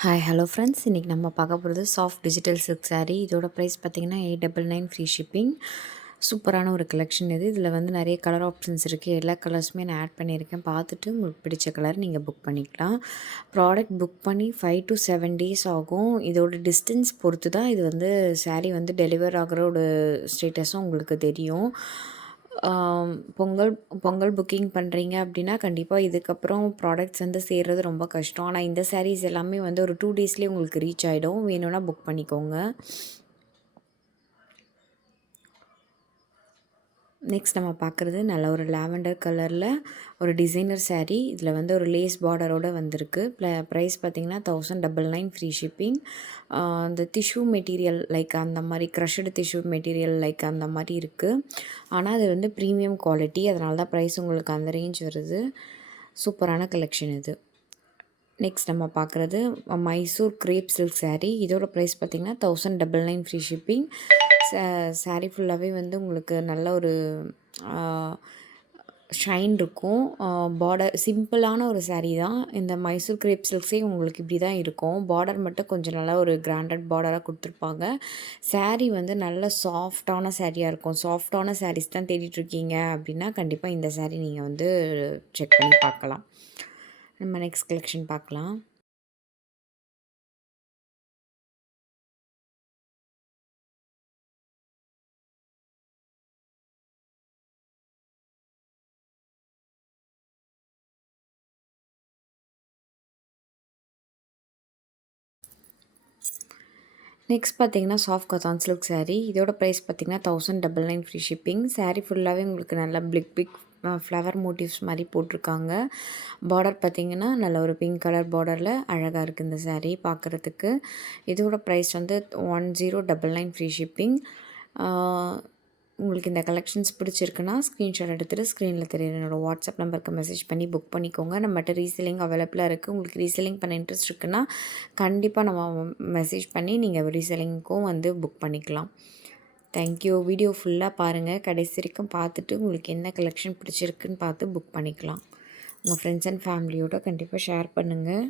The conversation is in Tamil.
ஹாய் ஹலோ ஃப்ரெண்ட்ஸ், இன்றைக்கி நம்ம பார்க்க போகிறது சாஃப்ட் டிஜிட்டல் சில்க் saree. இதோட ப்ரைஸ் பார்த்திங்கன்னா 899 ஃப்ரீ ஷிப்பிங். சூப்பரான ஒரு கலெக்ஷன் இது. இதில் வந்து நிறைய கலர் ஆப்ஷன்ஸ் இருக்குது. எல்லா கலர்ஸுமே நான் ஆட் பண்ணியிருக்கேன். பார்த்துட்டு உங்களுக்கு பிடிச்ச கலர் நீங்கள் புக் பண்ணிக்கலாம். ப்ராடக்ட் புக் பண்ணி 5 to 7 days ஆகும். இதோட டிஸ்டன்ஸ் பொறுத்து தான் இது வந்து saree வந்து டெலிவர் ஆகிற ஒரு ஸ்டேட்டஸும் உங்களுக்கு தெரியும். பொங்கல் பொங்கல் புக்கிங் பண்ணுறீங்க அப்படின்னா கண்டிப்பாக இதுக்கப்புறம் ப்ராடக்ட்ஸ் வந்து சேர்றது ரொம்ப கஷ்டம். ஆனால் இந்த சாரீஸ் எல்லாமே வந்து ஒரு 2 டேஸ்லேயே உங்களுக்கு ரீச் ஆகிடும். வேணும்னா புக் பண்ணிக்கோங்க. நெக்ஸ்ட் நம்ம பார்க்குறது நல்ல ஒரு லாவெண்டர் கலரில் ஒரு டிசைனர் saree. இதில் வந்து ஒரு லேஸ் பார்டரோடு வந்திருக்கு. ப்ரைஸ் பார்த்திங்கன்னா 1099 ஃப்ரீ ஷிப்பிங். இந்த டிஷ்யூ மெட்டீரியல் லைக் அந்த மாதிரி க்ரஷ்டு டிஷ்யூ மெட்டீரியல் லைக் அந்த மாதிரி இருக்குது. ஆனால் அது வந்து ப்ரீமியம் குவாலிட்டி, அதனால தான் ப்ரைஸ் உங்களுக்கு அந்த ரேஞ்ச் வருது. சூப்பரான கலெக்ஷன் இது. நெக்ஸ்ட் நம்ம பார்க்குறது மைசூர் கிரேப் சில்க் saree. இதோட ப்ரைஸ் பார்த்திங்கன்னா 1099 ஃப்ரீ ஷிப்பிங். saree ஃபுல்லாகவே வந்து உங்களுக்கு நல்ல ஒரு ஷைன் இருக்கும். பார்டர் சிம்பிளான ஒரு saree தான். இந்த மைசூர் கிரேப் சில்க்ஸே உங்களுக்கு இப்படி தான் இருக்கும். பார்டர் மட்டும் கொஞ்சம் நல்லா ஒரு கிராண்டட் பார்டராக கொடுத்துருப்பாங்க. saree வந்து நல்ல சாஃப்டான சாரியாக இருக்கும். சாஃப்டான சாரீஸ் தான் தேடிட்டுருக்கீங்க அப்படின்னா கண்டிப்பாக இந்த saree நீங்கள் வந்து செக் பண்ணி பார்க்கலாம். நம்ம நெக்ஸ்ட் கலெக்ஷன் பார்க்கலாம். நெக்ஸ்ட் பார்த்தீங்கன்னா சாஃப்ட் கதான் சில்க் saree. இதோட ப்ரைஸ் பார்த்தீங்கன்னா 1099 ஃப்ரீ ஷிப்பிங். saree ஃபுல்லாகவே உங்களுக்கு நல்லா பிக் ஃப்ளவர் மோட்டிவ்ஸ் மாதிரி போட்டிருக்காங்க. பார்டர் பார்த்திங்கன்னா நல்ல ஒரு பிங்க் கலர் பார்டரில் அழகாக இருக்குது இந்த saree பார்க்குறதுக்கு. இதோட ப்ரைஸ் வந்து 1099 ஃப்ரீ ஷிப்பிங். உங்களுக்கு இந்த கலெக்ஷன்ஸ் பிடிச்சிருக்குன்னா ஸ்க்ரீன்ஷாட் எடுத்துகிட்டு ஸ்க்ரீனில் தெரியுற என்னோடய வாட்ஸ்அப் நம்பருக்கு மெசேஜ் பண்ணி புக் பண்ணிக்கோங்க. நம்மகிட்ட ரீசெல்லிங் அவைலபிளாக இருக்குது. உங்களுக்கு ரீசெல்லிங் பண்ண இன்ட்ரெஸ்ட் இருக்குன்னா கண்டிப்பாக நம்ம மெசேஜ் பண்ணி நீங்கள் ரீசெல்லிங்க்கும் வந்து புக் பண்ணிக்கலாம். தேங்க்யூ. வீடியோ ஃபுல்லாக பாருங்கள். கடைசி வரைக்கும் பார்த்துட்டு உங்களுக்கு என்ன கலெக்ஷன் பிடிச்சிருக்குன்னு பார்த்து புக் பண்ணிக்கலாம். உங்கள் ஃப்ரெண்ட்ஸ் அண்ட் ஃபேமிலியோடு கண்டிப்பாக ஷேர் பண்ணுங்கள்.